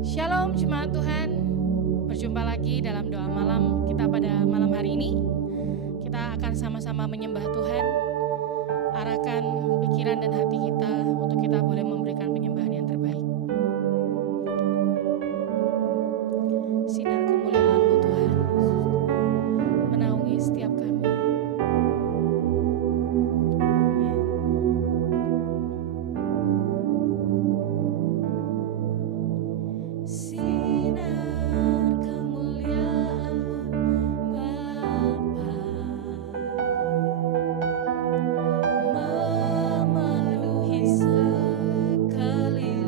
Shalom jemaat Tuhan, berjumpa lagi dalam doa malam kita pada malam hari ini. Kita akan sama-sama menyembah Tuhan, arahkan pikiran dan hati kita untuk kita boleh memberikan penyembahan yang terbaik. Sinar kemuliaan-Mu Tuhan, menaungi setiap kami. Memenuhi sekeliling.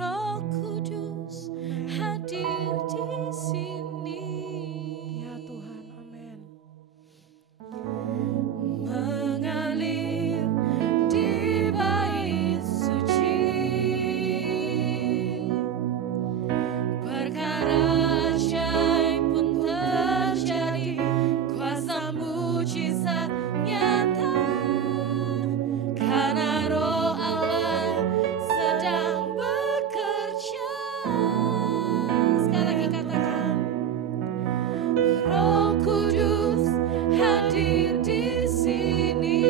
Roh Kudus hadir di sini. Ya Tuhan, amin. Mengalir di bait suci, perkara ajaib pun terjadi, kuasa mujizat nyata, karena Roh Allah sedang bekerja. Sekali lagi katakan, Roh Kudus hadir di sini.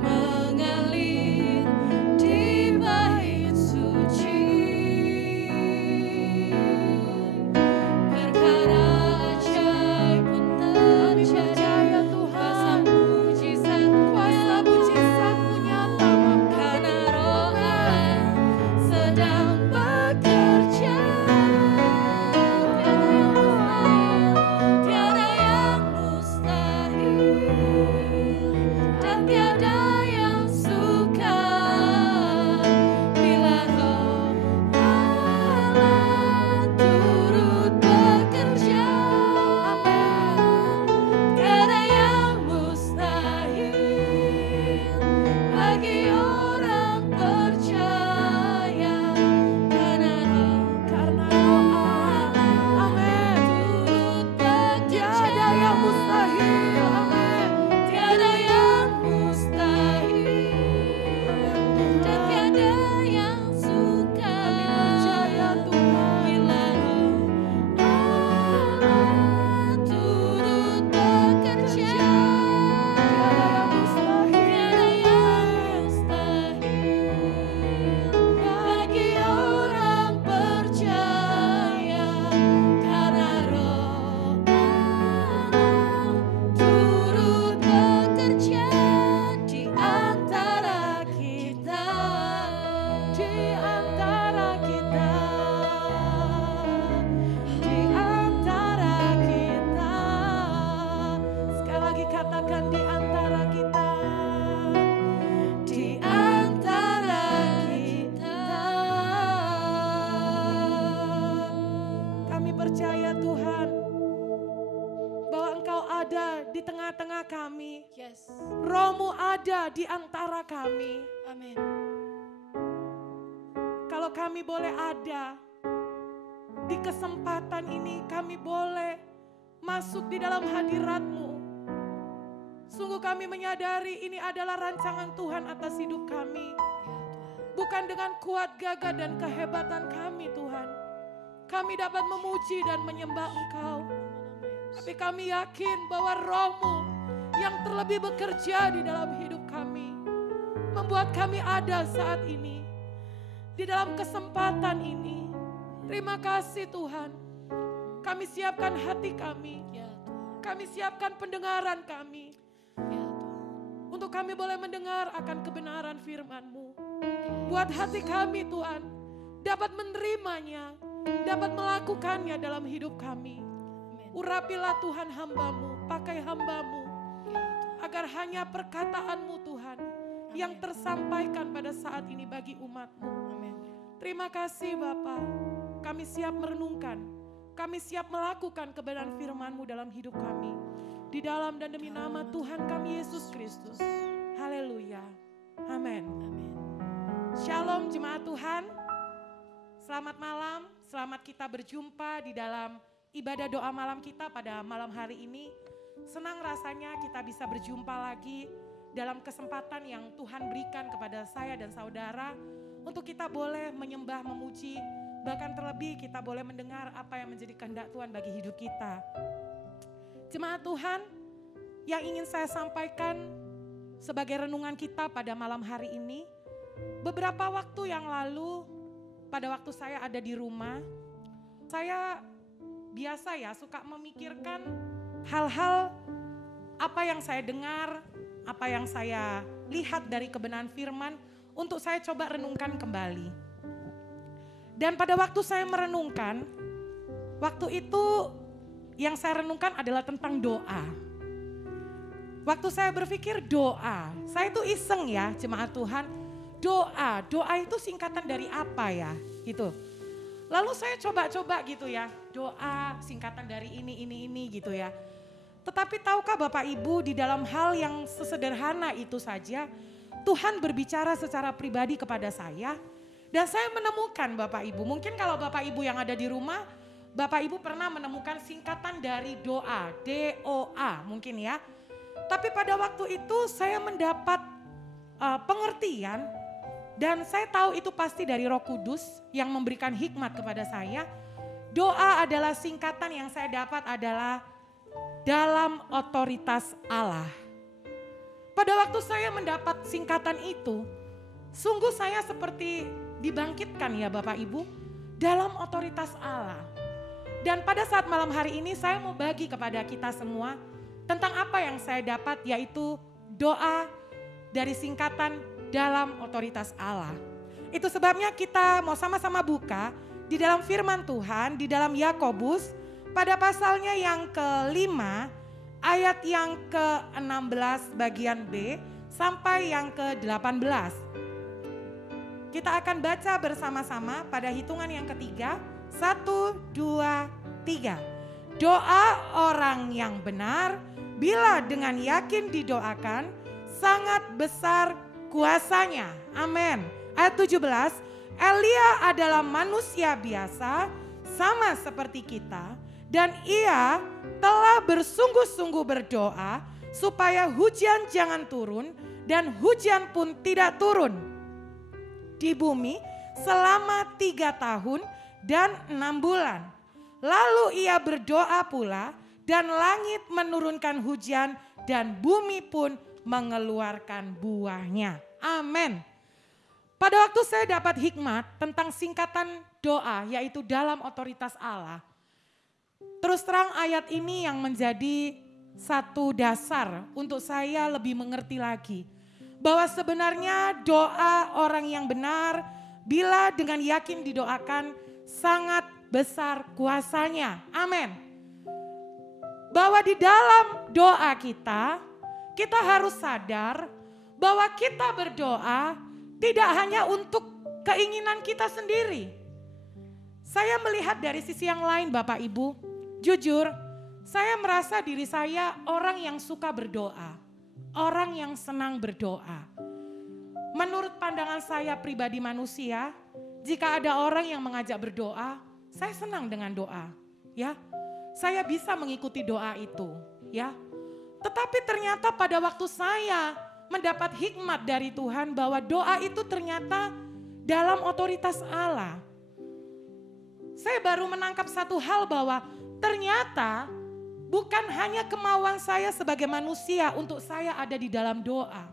Mengalir di bait suci, perkara ajaib pun terjadi, kuasa mujizat-Mu nyata, karena Roh Allah sedang bekerja. Tiada yang mustahil, dan tiada yang sukar bila Roh Allah turut bekerja. Tiada yang mustahil bagi orang percaya, karena Roh Allah turut bekerja. Tiada yang mustahil, tiada yang mustahil, dan tiada yang sukar bila Roh Allah turut bekerja. Tiada yang mustahil bagi orang percaya, karena Roh Allah turut bekerja di antara kita, di antara kita, di antara kita. Sekali lagi katakan, di antara kita, di antara kita. Kami percaya Tuhan bahwa Engkau ada di tengah-tengah kami. Yes. Roh-Mu ada di antara kami. Amin. Kalau kami boleh ada di kesempatan ini, kami boleh masuk di dalam hadirat-Mu. Sungguh kami menyadari ini adalah rancangan Tuhan atas hidup kami. Bukan dengan kuat gagah dan kehebatan kami Tuhan, kami dapat memuji dan menyembah Engkau. Tapi kami yakin bahwa Roh-Mu yang terlebih bekerja di dalam hidup kami, membuat kami ada saat ini, di dalam kesempatan ini. Terima kasih Tuhan. Kami siapkan hati kami, kami siapkan pendengaran kami, untuk kami boleh mendengar akan kebenaran firman-Mu. Buat hati kami Tuhan dapat menerimanya, dapat melakukannya dalam hidup kami. Urapilah Tuhan hamba-Mu, pakai hamba-Mu, agar hanya perkataan-Mu Tuhan yang tersampaikan pada saat ini bagi umat-Mu. Terima kasih Bapa, kami siap merenungkan, kami siap melakukan kebenaran firman-Mu dalam hidup kami. Di dalam dan demi nama Tuhan kami Yesus Kristus. Haleluya. Amin. Shalom jemaat Tuhan. Selamat malam, selamat kita berjumpa di dalam ibadah doa malam kita pada malam hari ini. Senang rasanya kita bisa berjumpa lagi dalam kesempatan yang Tuhan berikan kepada saya dan saudara untuk kita boleh menyembah, memuji Bahkan terlebih kita boleh mendengar apa yang menjadi kehendak Tuhan bagi hidup kita. Jemaat Tuhan, yang ingin saya sampaikan sebagai renungan kita pada malam hari ini, beberapa waktu yang lalu pada waktu saya ada di rumah, saya biasa ya suka memikirkan hal-hal apa yang saya dengar, apa yang saya lihat dari kebenaran firman untuk saya coba renungkan kembali. Dan pada waktu saya merenungkan, waktu itu yang saya renungkan adalah tentang doa. Waktu saya berpikir doa, saya itu iseng ya jemaat Tuhan, doa itu singkatan dari apa ya gitu. Lalu saya coba-coba gitu ya, doa singkatan dari ini gitu ya. Tetapi tahukah Bapak Ibu, di dalam hal yang sesederhana itu saja, Tuhan berbicara secara pribadi kepada saya. Dan saya menemukan Bapak Ibu, mungkin kalau Bapak Ibu yang ada di rumah, Bapak Ibu pernah menemukan singkatan dari doa, D-O-A mungkin ya. Tapi pada waktu itu saya mendapat pengertian dan saya tahu itu pasti dari Roh Kudus yang memberikan hikmat kepada saya. Doa adalah singkatan yang saya dapat adalah dalam otoritas Allah. Pada waktu saya mendapat singkatan itu, sungguh saya seperti dibangkitkan ya Bapak Ibu, dalam otoritas Allah. Dan pada saat malam hari ini saya mau bagi kepada kita semua tentang apa yang saya dapat, yaitu doa dari singkatan dalam otoritas Allah. Itu sebabnya kita mau sama-sama buka di dalam firman Tuhan, di dalam Yakobus, pada pasalnya yang ke-5, ayat yang ke-16 bagian B sampai yang ke-18. Kita akan baca bersama-sama pada hitungan yang ketiga, 1, 2, 3. Doa orang yang benar, bila dengan yakin didoakan, sangat besar kuasanya. Amin. Ayat 17, Elia adalah manusia biasa, sama seperti kita, dan ia telah bersungguh-sungguh berdoa supaya hujan jangan turun dan hujan pun tidak turun di bumi selama 3 tahun dan 6 bulan. Lalu ia berdoa pula dan langit menurunkan hujan dan bumi pun mengeluarkan buahnya. Amin. Pada waktu saya dapat hikmat tentang singkatan doa, yaitu dalam otoritas Allah. Terus terang ayat ini yang menjadi satu dasar untuk saya lebih mengerti lagi. Bahwa sebenarnya doa orang yang benar bila dengan yakin didoakan sangat besar kuasanya. Amin. Bahwa di dalam doa kita harus sadar bahwa kita berdoa tidak hanya untuk keinginan kita sendiri. Saya melihat dari sisi yang lain Bapak Ibu. Jujur, saya merasa diri saya orang yang suka berdoa, orang yang senang berdoa. Menurut pandangan saya pribadi manusia, jika ada orang yang mengajak berdoa, saya senang dengan doa, ya. Saya bisa mengikuti doa itu, ya. Tetapi ternyata pada waktu saya mendapat hikmat dari Tuhan bahwa doa itu ternyata dalam otoritas Allah. Saya baru menangkap satu hal bahwa ternyata bukan hanya kemauan saya sebagai manusia untuk saya ada di dalam doa.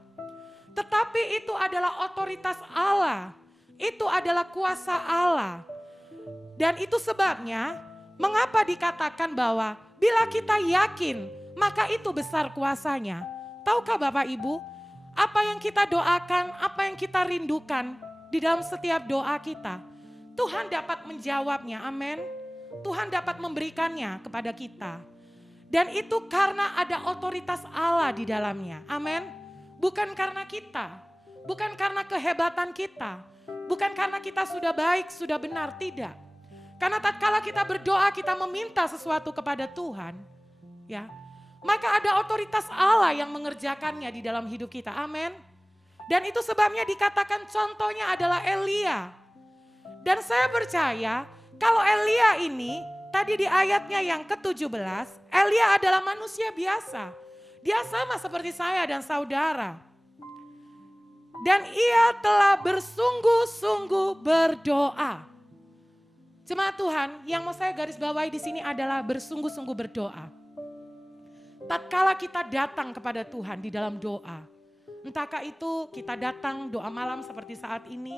Tetapi itu adalah otoritas Allah. Itu adalah kuasa Allah. Dan itu sebabnya mengapa dikatakan bahwa bila kita yakin maka itu besar kuasanya. Tahukah Bapak Ibu, apa yang kita doakan, apa yang kita rindukan di dalam setiap doa kita, Tuhan dapat menjawabnya, amin. Tuhan dapat memberikannya kepada kita. Dan itu karena ada otoritas Allah di dalamnya. Amin. Bukan karena kita. Bukan karena kehebatan kita. Bukan karena kita sudah baik, sudah benar. Tidak. Karena tatkala kita berdoa, kita meminta sesuatu kepada Tuhan. Ya, maka ada otoritas Allah yang mengerjakannya di dalam hidup kita. Amin. Dan itu sebabnya dikatakan contohnya adalah Elia. Dan saya percaya kalau Elia ini, tadi di ayatnya yang ke-17, Elia adalah manusia biasa. Dia sama seperti saya dan saudara. Dan ia telah bersungguh-sungguh berdoa. Jemaat Tuhan, yang mau saya garis bawahi di sini adalah bersungguh-sungguh berdoa. Tatkala kita datang kepada Tuhan di dalam doa, entahkah itu kita datang doa malam seperti saat ini,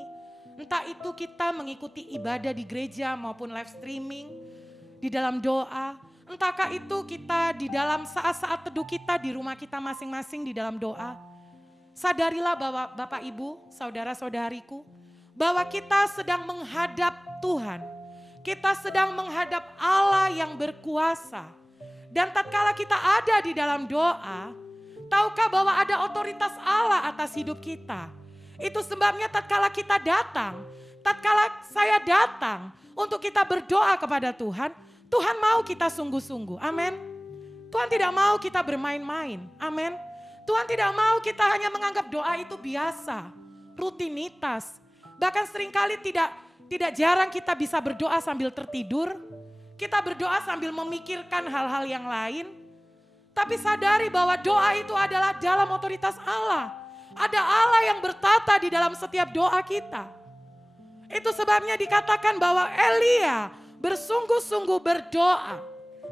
entah itu kita mengikuti ibadah di gereja maupun live streaming di dalam doa, entahkah itu kita di dalam saat-saat teduh kita di rumah kita masing-masing di dalam doa. Sadarilah bahwa Bapak Ibu, saudara-saudariku, bahwa kita sedang menghadap Tuhan. Kita sedang menghadap Allah yang berkuasa. Dan tatkala kita ada di dalam doa, tahukah bahwa ada otoritas Allah atas hidup kita? Itu sebabnya tatkala kita datang, tatkala saya datang untuk kita berdoa kepada Tuhan, Tuhan mau kita sungguh-sungguh. Amin. Tuhan tidak mau kita bermain-main. Amin. Tuhan tidak mau kita hanya menganggap doa itu biasa, rutinitas. Bahkan seringkali tidak jarang kita bisa berdoa sambil tertidur. Kita berdoa sambil memikirkan hal-hal yang lain. Tapi sadari bahwa doa itu adalah dalam otoritas Allah. Ada Allah yang bertata di dalam setiap doa kita. Itu sebabnya dikatakan bahwa Elia bersungguh-sungguh berdoa.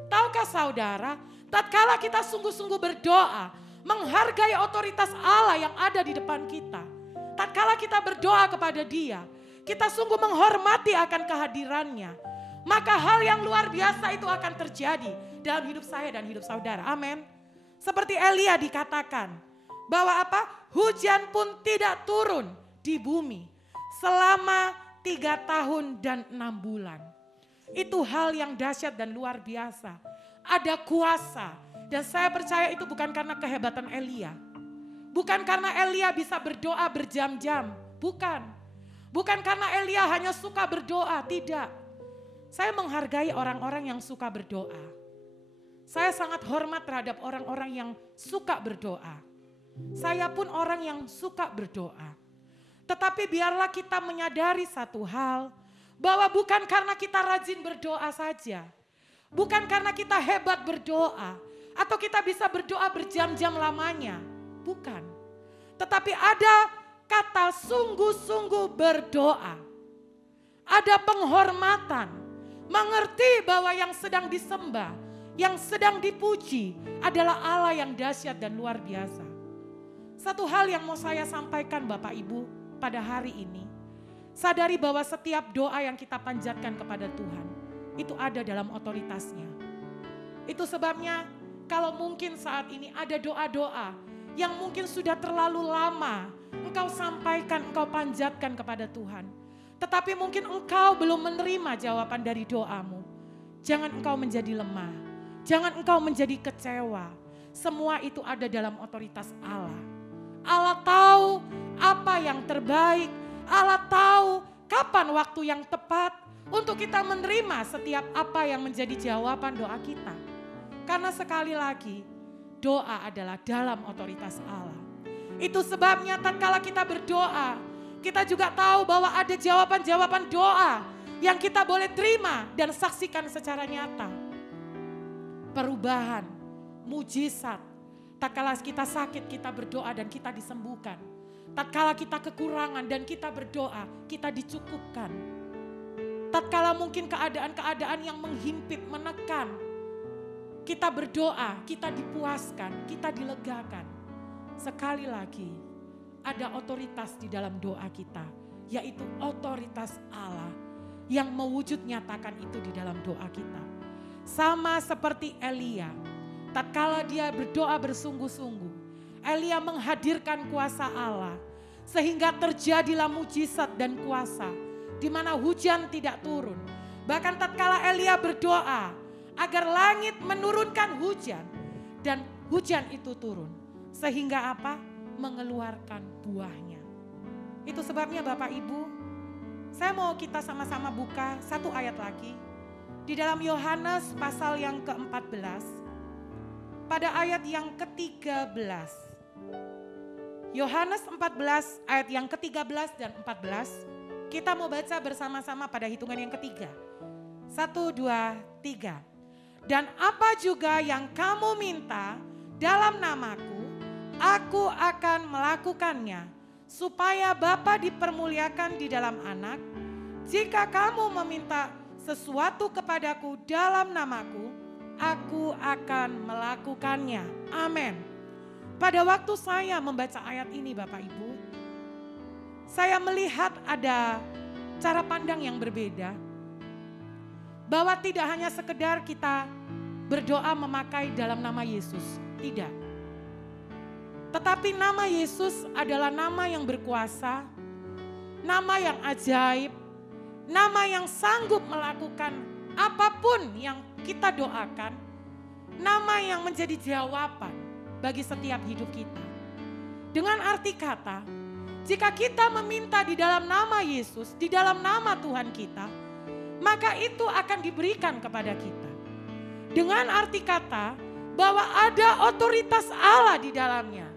Tahukah saudara, tatkala kita sungguh-sungguh berdoa, menghargai otoritas Allah yang ada di depan kita. Tatkala kita berdoa kepada Dia, kita sungguh menghormati akan kehadirannya. Maka hal yang luar biasa itu akan terjadi dalam hidup saya dan hidup saudara. Amin. Seperti Elia dikatakan bahwa apa? Hujan pun tidak turun di bumi selama 3 tahun dan 6 bulan. Itu hal yang dahsyat dan luar biasa. Ada kuasa. Dan saya percaya itu bukan karena kehebatan Elia. Bukan karena Elia bisa berdoa berjam-jam. Bukan. Bukan karena Elia hanya suka berdoa. Tidak. Saya menghargai orang-orang yang suka berdoa. Saya sangat hormat terhadap orang-orang yang suka berdoa. Saya pun orang yang suka berdoa. Tetapi biarlah kita menyadari satu hal, bahwa bukan karena kita rajin berdoa saja. Bukan karena kita hebat berdoa, atau kita bisa berdoa berjam-jam lamanya. Bukan. Tetapi ada kata sungguh-sungguh berdoa. Ada penghormatan. Mengerti bahwa yang sedang disembah, yang sedang dipuji adalah Allah yang dahsyat dan luar biasa. Satu hal yang mau saya sampaikan Bapak Ibu pada hari ini. Sadari bahwa setiap doa yang kita panjatkan kepada Tuhan, itu ada dalam otoritasnya. Itu sebabnya kalau mungkin saat ini ada doa-doa yang mungkin sudah terlalu lama engkau sampaikan, engkau panjatkan kepada Tuhan. Tetapi mungkin engkau belum menerima jawaban dari doamu. Jangan engkau menjadi lemah. Jangan engkau menjadi kecewa. Semua itu ada dalam otoritas Allah. Allah tahu apa yang terbaik. Allah tahu kapan waktu yang tepat untuk kita menerima setiap apa yang menjadi jawaban doa kita. Karena sekali lagi, doa adalah dalam otoritas Allah. Itu sebabnya tatkala kita berdoa, kita juga tahu bahwa ada jawaban-jawaban doa yang kita boleh terima dan saksikan secara nyata. Perubahan, mujizat. Tatkala kita sakit, kita berdoa dan kita disembuhkan. Tatkala kita kekurangan dan kita berdoa, kita dicukupkan. Tatkala mungkin keadaan-keadaan yang menghimpit, menekan, kita berdoa, kita dipuaskan, kita dilegakan. Sekali lagi, ada otoritas di dalam doa kita, yaitu otoritas Allah yang mewujud nyatakan itu di dalam doa kita. Sama seperti Elia, tatkala dia berdoa bersungguh-sungguh, Elia menghadirkan kuasa Allah, sehingga terjadilah mujizat dan kuasa, di mana hujan tidak turun. Bahkan tatkala Elia berdoa, agar langit menurunkan hujan, dan hujan itu turun. Sehingga apa? Mengeluarkan buahnya. Itu sebabnya Bapak Ibu, saya mau kita sama-sama buka satu ayat lagi. Di dalam Yohanes pasal yang ke-14, pada ayat yang ke-13. Yohanes 14 ayat yang ke-13 dan 14. Kita mau baca bersama-sama pada hitungan yang ketiga. 1, 2, 3. Dan apa juga yang kamu minta dalam namaku, aku akan melakukannya, supaya Bapa dipermuliakan di dalam Anak. Jika kamu meminta sesuatu kepadaku dalam namaku, aku akan melakukannya. Amin. Pada waktu saya membaca ayat ini Bapak Ibu, saya melihat ada cara pandang yang berbeda. Bahwa tidak hanya sekedar kita berdoa memakai dalam nama Yesus. Tidak. Tetapi nama Yesus adalah nama yang berkuasa, nama yang ajaib, nama yang sanggup melakukan apapun yang kita doakan, nama yang menjadi jawaban bagi setiap hidup kita. Dengan arti kata, jika kita meminta di dalam nama Yesus, di dalam nama Tuhan kita, maka itu akan diberikan kepada kita. Dengan arti kata bahwa ada otoritas Allah di dalamnya.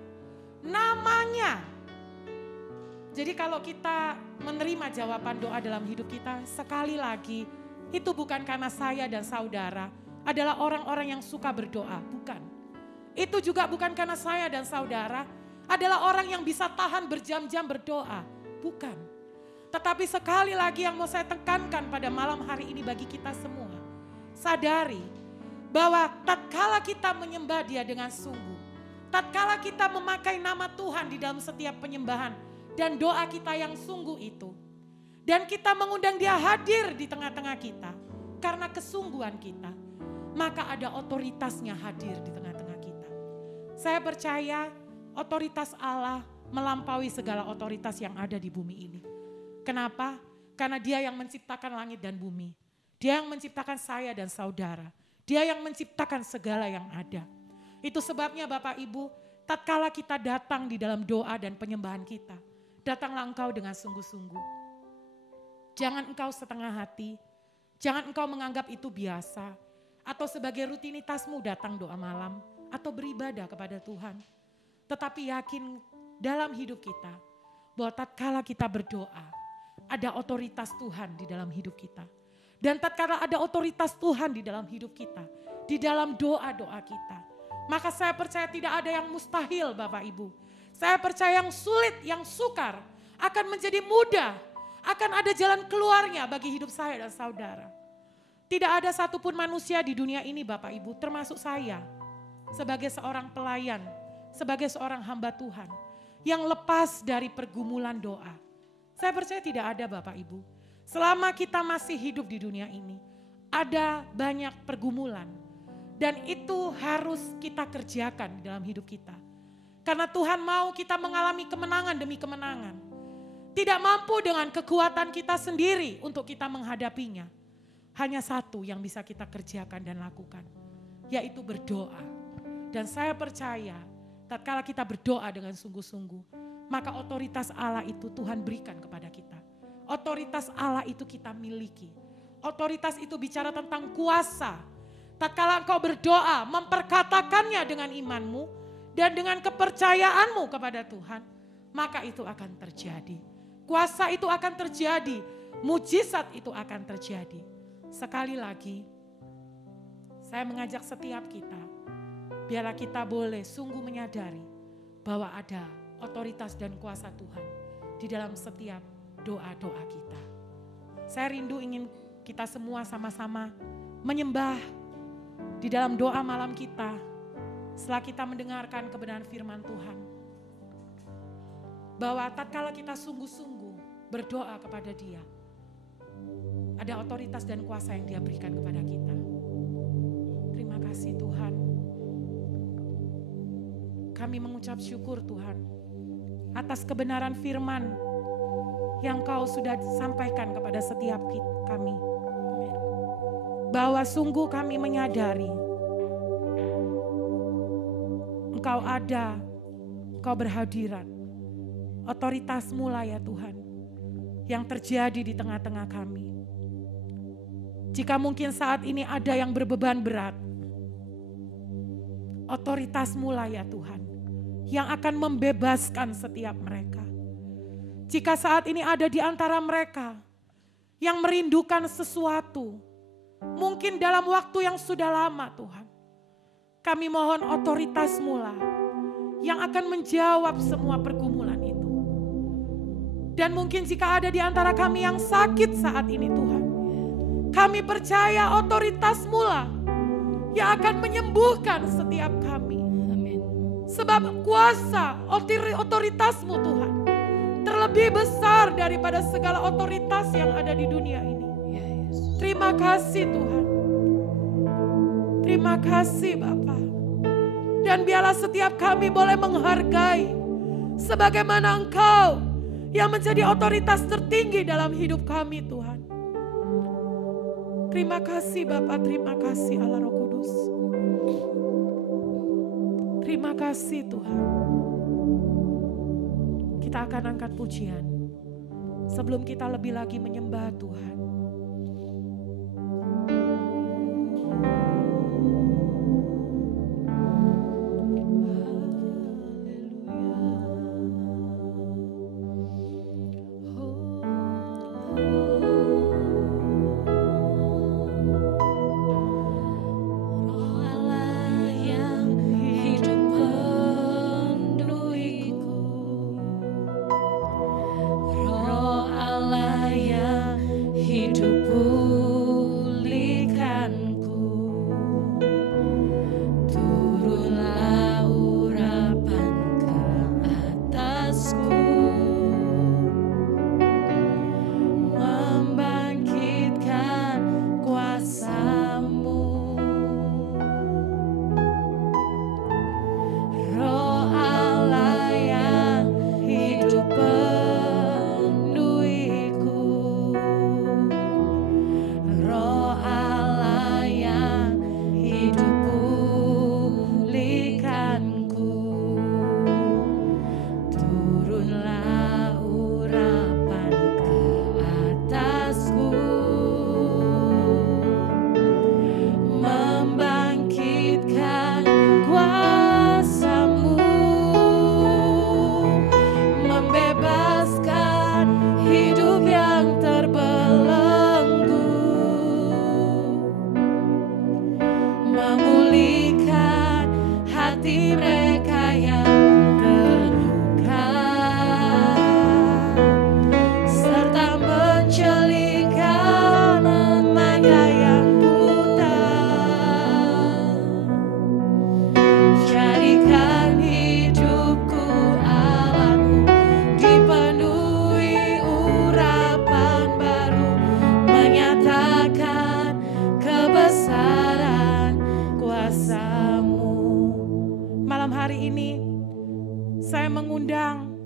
Namanya. Jadi kalau kita menerima jawaban doa dalam hidup kita, sekali lagi itu bukan karena saya dan saudara adalah orang-orang yang suka berdoa, bukan. Itu juga bukan karena saya dan saudara adalah orang yang bisa tahan berjam-jam berdoa, bukan. Tetapi sekali lagi yang mau saya tekankan pada malam hari ini bagi kita semua, sadari bahwa tatkala kita menyembah Dia dengan sungguh, tatkala kita memakai nama Tuhan di dalam setiap penyembahan dan doa kita yang sungguh itu, dan kita mengundang Dia hadir di tengah-tengah kita karena kesungguhan kita, maka ada otoritasnya hadir di tengah-tengah kita. Saya percaya otoritas Allah melampaui segala otoritas yang ada di bumi ini. Kenapa? Karena Dia yang menciptakan langit dan bumi. Dia yang menciptakan saya dan saudara. Dia yang menciptakan segala yang ada. Itu sebabnya Bapak Ibu, tatkala kita datang di dalam doa dan penyembahan kita, datanglah engkau dengan sungguh-sungguh. Jangan engkau setengah hati, jangan engkau menganggap itu biasa, atau sebagai rutinitasmu datang doa malam, atau beribadah kepada Tuhan. Tetapi yakin dalam hidup kita, bahwa tatkala kita berdoa, ada otoritas Tuhan di dalam hidup kita. Dan tatkala ada otoritas Tuhan di dalam hidup kita, di dalam doa-doa kita, maka saya percaya tidak ada yang mustahil Bapak Ibu. Saya percaya yang sulit, yang sukar akan menjadi mudah, akan ada jalan keluarnya bagi hidup saya dan saudara. Tidak ada satupun manusia di dunia ini Bapak Ibu, termasuk saya sebagai seorang pelayan, sebagai seorang hamba Tuhan, yang lepas dari pergumulan doa. Saya percaya tidak ada Bapak Ibu. Selama kita masih hidup di dunia ini, ada banyak pergumulan. Dan itu harus kita kerjakan di dalam hidup kita. Karena Tuhan mau kita mengalami kemenangan demi kemenangan. Tidak mampu dengan kekuatan kita sendiri untuk kita menghadapinya. Hanya satu yang bisa kita kerjakan dan lakukan, yaitu berdoa. Dan saya percaya, tatkala kita berdoa dengan sungguh-sungguh, maka otoritas Allah itu Tuhan berikan kepada kita. Otoritas Allah itu kita miliki. Otoritas itu bicara tentang kuasa. Tatkala engkau berdoa, memperkatakannya dengan imanmu dan dengan kepercayaanmu kepada Tuhan, maka itu akan terjadi. Kuasa itu akan terjadi, mujizat itu akan terjadi. Sekali lagi, saya mengajak setiap kita, biarlah kita boleh sungguh menyadari bahwa ada otoritas dan kuasa Tuhan di dalam setiap doa-doa kita. Saya rindu ingin kita semua sama-sama menyembah di dalam doa malam kita setelah kita mendengarkan kebenaran firman Tuhan. Bahwa tatkala kita sungguh-sungguh berdoa kepada Dia, ada otoritas dan kuasa yang Dia berikan kepada kita. Terima kasih Tuhan. Kami mengucap syukur Tuhan atas kebenaran firman yang Kau sudah sampaikan kepada setiap kami. Bahwa sungguh kami menyadari Engkau ada, Engkau berhadirat. Otoritas-Mu lah ya Tuhan yang terjadi di tengah-tengah kami. Jika mungkin saat ini ada yang berbeban berat, otoritas-Mu lah ya Tuhan yang akan membebaskan setiap mereka. Jika saat ini ada di antara mereka yang merindukan sesuatu, mungkin dalam waktu yang sudah lama Tuhan, kami mohon otoritas-Mu lah yang akan menjawab semua pergumulan itu. Dan mungkin jika ada di antara kami yang sakit saat ini Tuhan, Kami percaya otoritas-Mu lah yang akan menyembuhkan setiap kami. Amin. Sebab kuasa otoritas-Mu Tuhan terlebih besar daripada segala otoritas yang ada di dunia ini. Ya Yesus. Terima kasih Tuhan. Terima kasih Bapa. Dan biarlah setiap kami boleh menghargai sebagaimana Engkau yang menjadi otoritas tertinggi dalam hidup kami Tuhan. Terima kasih Bapa, terima kasih Allah Roh Kudus. Terima kasih Tuhan. Kita akan angkat pujian sebelum kita lebih lagi menyembah Tuhan.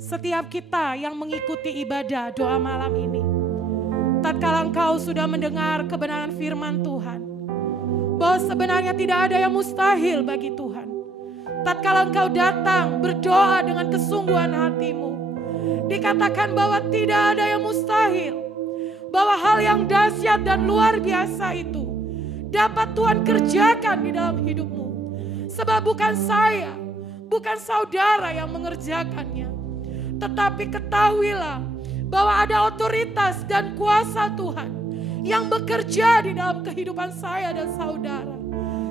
Setiap kita yang mengikuti ibadah doa malam ini, tatkala engkau sudah mendengar kebenaran firman Tuhan, bahwa sebenarnya tidak ada yang mustahil bagi Tuhan. Tatkala engkau datang berdoa dengan kesungguhan hatimu, dikatakan bahwa tidak ada yang mustahil, bahwa hal yang dahsyat dan luar biasa itu dapat Tuhan kerjakan di dalam hidupmu. Sebab bukan saya, bukan saudara yang mengerjakannya, tetapi ketahuilah bahwa ada otoritas dan kuasa Tuhan yang bekerja di dalam kehidupan saya dan saudara.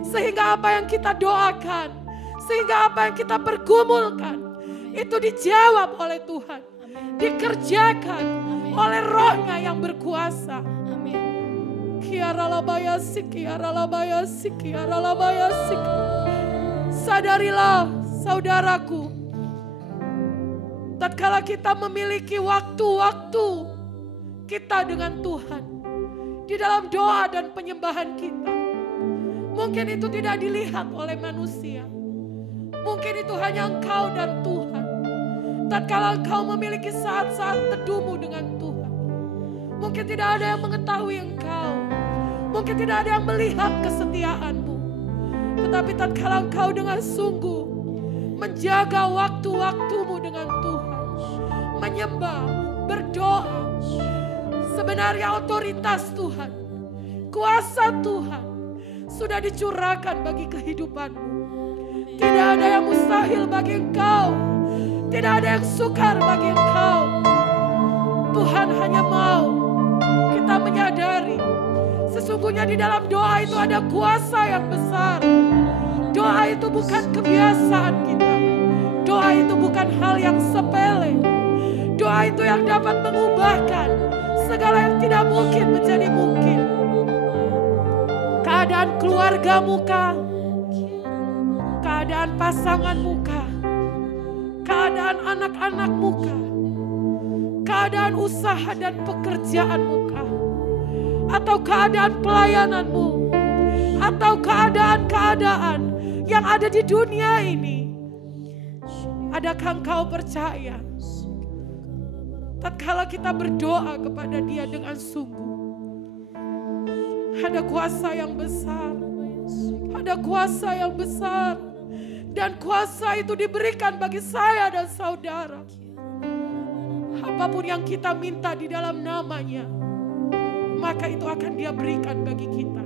Sehingga apa yang kita doakan, sehingga apa yang kita pergumulkan, itu dijawab oleh Tuhan. Dikerjakan oleh Roh-Nya yang berkuasa. Amin. Sadarilah saudaraku, tatkala kita memiliki waktu-waktu kita dengan Tuhan di dalam doa dan penyembahan kita, mungkin itu tidak dilihat oleh manusia. Mungkin itu hanya engkau dan Tuhan. Tatkala engkau memiliki saat-saat teduhmu dengan Tuhan, mungkin tidak ada yang mengetahui engkau, mungkin tidak ada yang melihat kesetiaanmu. Tetapi tatkala engkau dengan sungguh menjaga waktu-waktumu dengan Tuhan, menyembah, berdoa, sebenarnya otoritas Tuhan, kuasa Tuhan sudah dicurahkan bagi kehidupanmu. Tidak ada yang mustahil bagi engkau, tidak ada yang sukar bagi engkau. Tuhan hanya mau kita menyadari sesungguhnya di dalam doa itu ada kuasa yang besar. Doa itu bukan kebiasaan kita. Doa itu bukan hal yang sepele. Doa itu yang dapat mengubahkan segala yang tidak mungkin menjadi mungkin. keadaan keluargamu kah? Keadaan pasanganmu kah? Keadaan anak-anakmu kah? Keadaan usaha dan pekerjaanmu kah? Atau keadaan pelayananmu? Atau keadaan-keadaan yang ada di dunia ini? Adakah engkau percaya? Tatkala kita berdoa kepada Dia dengan sungguh, ada kuasa yang besar. Ada kuasa yang besar. Dan kuasa itu diberikan bagi saya dan saudara. Apapun yang kita minta di dalam namanya, maka itu akan Dia berikan bagi kita.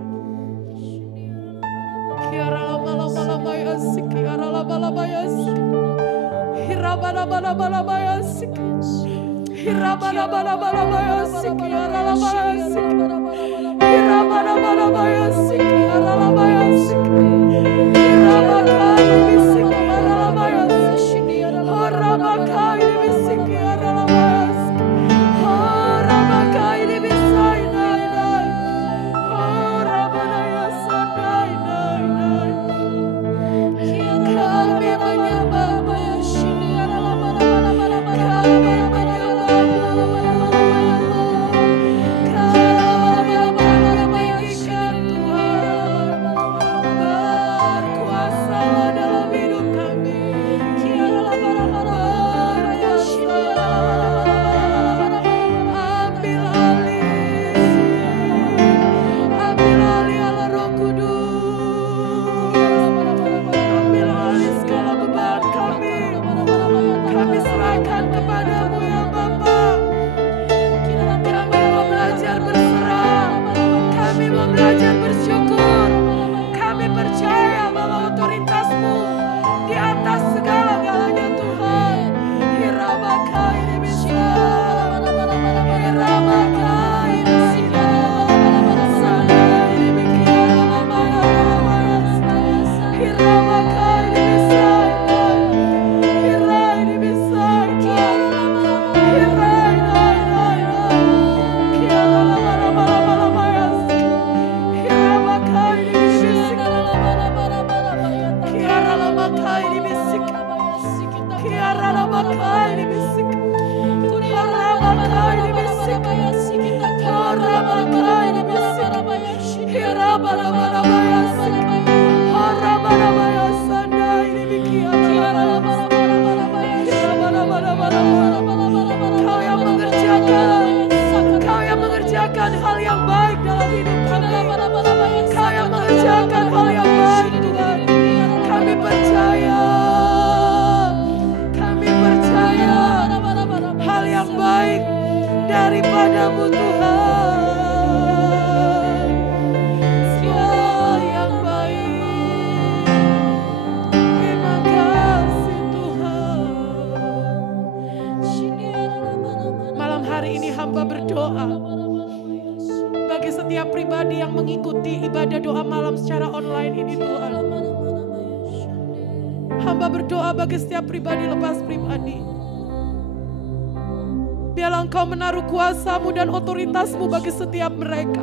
Kuasamu dan otoritasmu bagi setiap mereka,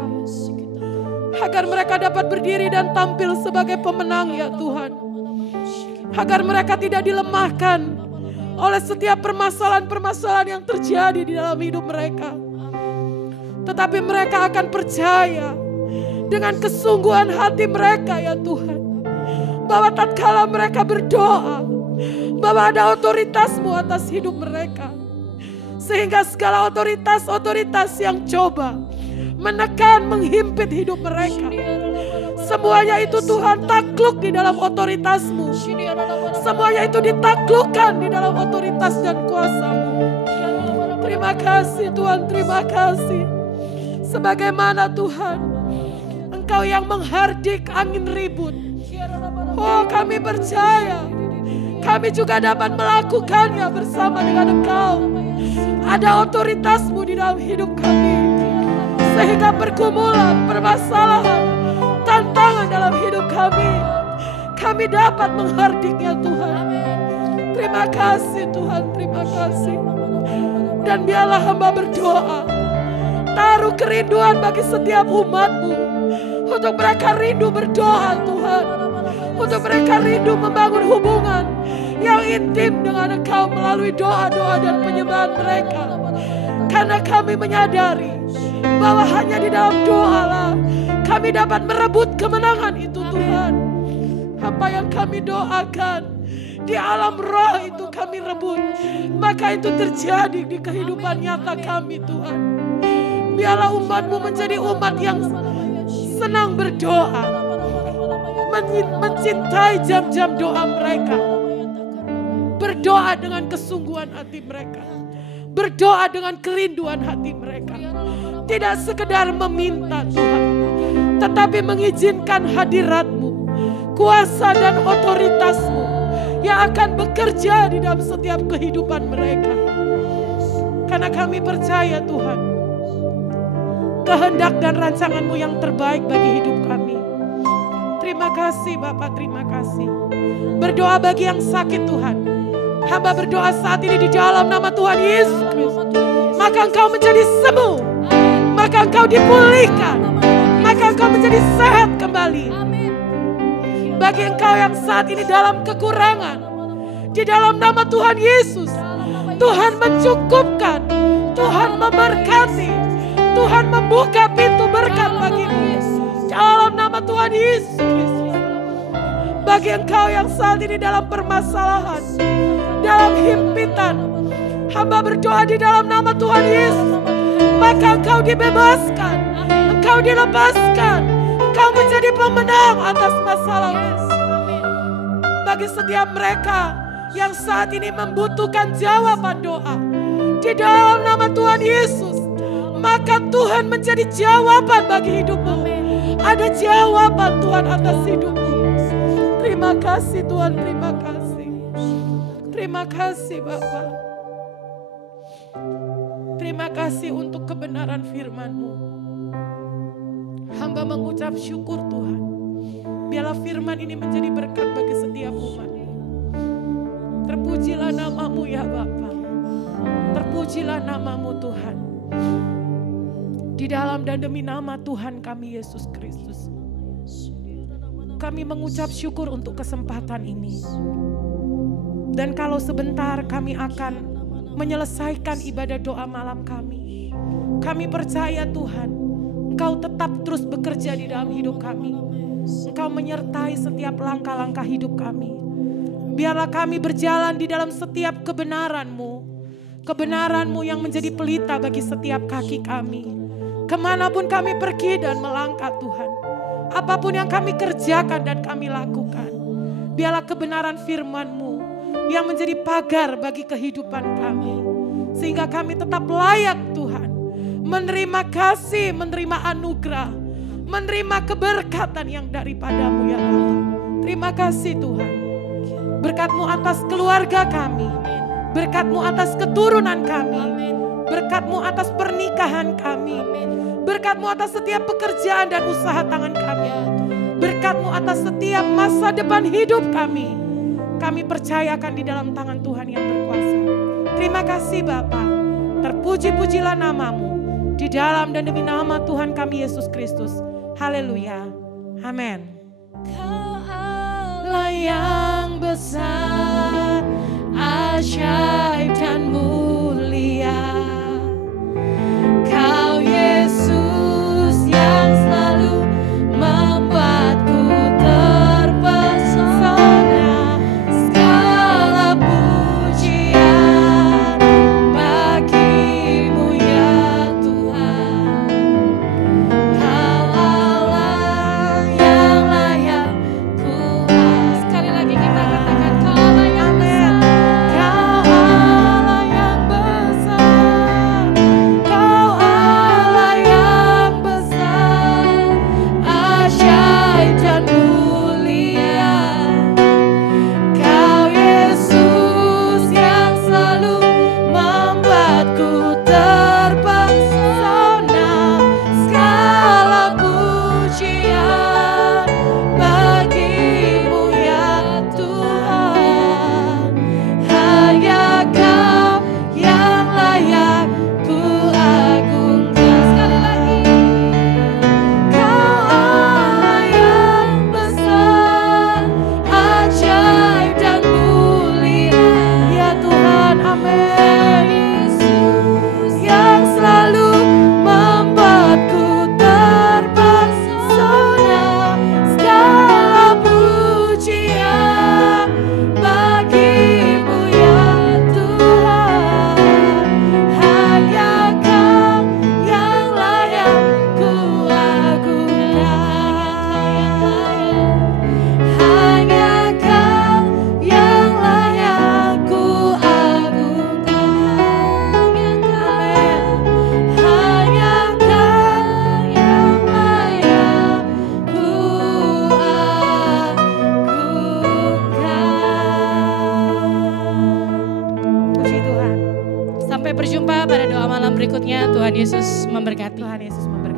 agar mereka dapat berdiri dan tampil sebagai pemenang ya Tuhan, agar mereka tidak dilemahkan oleh setiap permasalahan-permasalahan yang terjadi di dalam hidup mereka, tetapi mereka akan percaya dengan kesungguhan hati mereka ya Tuhan, bahwa tatkala mereka berdoa, bahwa ada otoritasmu atas hidup mereka. Sehingga segala otoritas-otoritas yang coba menekan, menghimpit hidup mereka, semuanya itu Tuhan takluk di dalam otoritasmu. Semuanya itu ditaklukkan di dalam otoritas dan kuasa-Mu. Terima kasih Tuhan, terima kasih. Sebagaimana Tuhan, Engkau yang menghardik angin ribut. Oh, kami percaya kami juga dapat melakukannya bersama dengan Engkau. Ada otoritas-Mu di dalam hidup kami, sehingga pergumulan, permasalahan, tantangan dalam hidup kami dapat menghardiknya Tuhan. Terima kasih Tuhan, terima kasih. Dan biarlah hamba berdoa, taruh kerinduan bagi setiap umat-Mu, Untuk mereka rindu berdoa Tuhan. Untuk mereka rindu membangun hubungan yang intim dengan Engkau melalui doa-doa dan penyembahan mereka. Karena kami menyadari bahwa hanya di dalam doalah kami dapat merebut kemenangan itu Tuhan. Apa yang kami doakan di alam roh itu kami rebut, maka itu terjadi di kehidupan nyata kami Tuhan. Biarlah umat-Mu menjadi umat yang senang berdoa, mencintai jam-jam doa mereka, berdoa dengan kesungguhan hati mereka, berdoa dengan kerinduan hati mereka. Tidak sekedar meminta Tuhan, tetapi mengizinkan hadirat-Mu, kuasa dan otoritas-Mu yang akan bekerja di dalam setiap kehidupan mereka. Karena kami percaya Tuhan, kehendak dan rancangan-Mu yang terbaik bagi hidup kami. Terima kasih Bapak, terima kasih. Berdoa bagi yang sakit Tuhan. Hamba berdoa saat ini di dalam nama Tuhan Yesus Kristus. Maka engkau menjadi sembuh, maka engkau dipulihkan, maka engkau menjadi sehat kembali. Bagi engkau yang saat ini dalam kekurangan, di dalam nama Tuhan Yesus, Tuhan mencukupkan, Tuhan memberkati, Tuhan membuka pintu berkat bagimu. Dalam nama Tuhan Yesus Kristus. Bagi engkau yang saat ini dalam permasalahan, dalam himpitan, hamba berdoa di dalam nama Tuhan Yesus, maka engkau dibebaskan, engkau dilepaskan, engkau menjadi pemenang atas masalahmu. Bagi setiap mereka yang saat ini membutuhkan jawaban doa, di dalam nama Tuhan Yesus, maka Tuhan menjadi jawaban bagi hidupmu. Ada jawaban Tuhan atas hidupmu. Terima kasih Tuhan, terima kasih. Terima kasih Bapak. Terima kasih untuk kebenaran firman-Mu. Hamba mengucap syukur Tuhan. Biarlah firman ini menjadi berkat bagi setiap umat-Mu. Terpujilah nama-Mu ya Bapa. Terpujilah nama-Mu Tuhan. Di dalam dan demi nama Tuhan kami Yesus Kristus, kami mengucap syukur untuk kesempatan ini. Dan kalau sebentar kami akan menyelesaikan ibadah doa malam kami, kami percaya Tuhan, Engkau tetap terus bekerja di dalam hidup kami. Engkau menyertai setiap langkah-langkah hidup kami. Biarlah kami berjalan di dalam setiap kebenaran-Mu, kebenaran-Mu yang menjadi pelita bagi setiap kaki kami. Kemanapun kami pergi dan melangkah Tuhan, apapun yang kami kerjakan dan kami lakukan, biarlah kebenaran firman-Mu yang menjadi pagar bagi kehidupan kami. Sehingga kami tetap layak Tuhan, menerima kasih, menerima anugerah, menerima keberkatan yang daripada-Mu ya Bapa. Terima kasih Tuhan. Berkat-Mu atas keluarga kami, berkat-Mu atas keturunan kami, berkat-Mu atas pernikahan kami, berkat-Mu atas setiap pekerjaan dan usaha tangan kami, berkat-Mu atas setiap masa depan hidup kami. Kami percayakan di dalam tangan Tuhan yang berkuasa. Terima kasih Bapa. Terpuji-pujilah nama-Mu di dalam dan demi nama Tuhan kami Yesus Kristus. Haleluya. Amin. Kau Allah yang besar, ajaib dan mulia. Kau Yesus yang selalu membuatku terpesona. Segala pujian bagi-Mu ya Tuhan. Kau Allah yang berikutnya. Tuhan Yesus memberkati. Tuhan Yesus memberkati.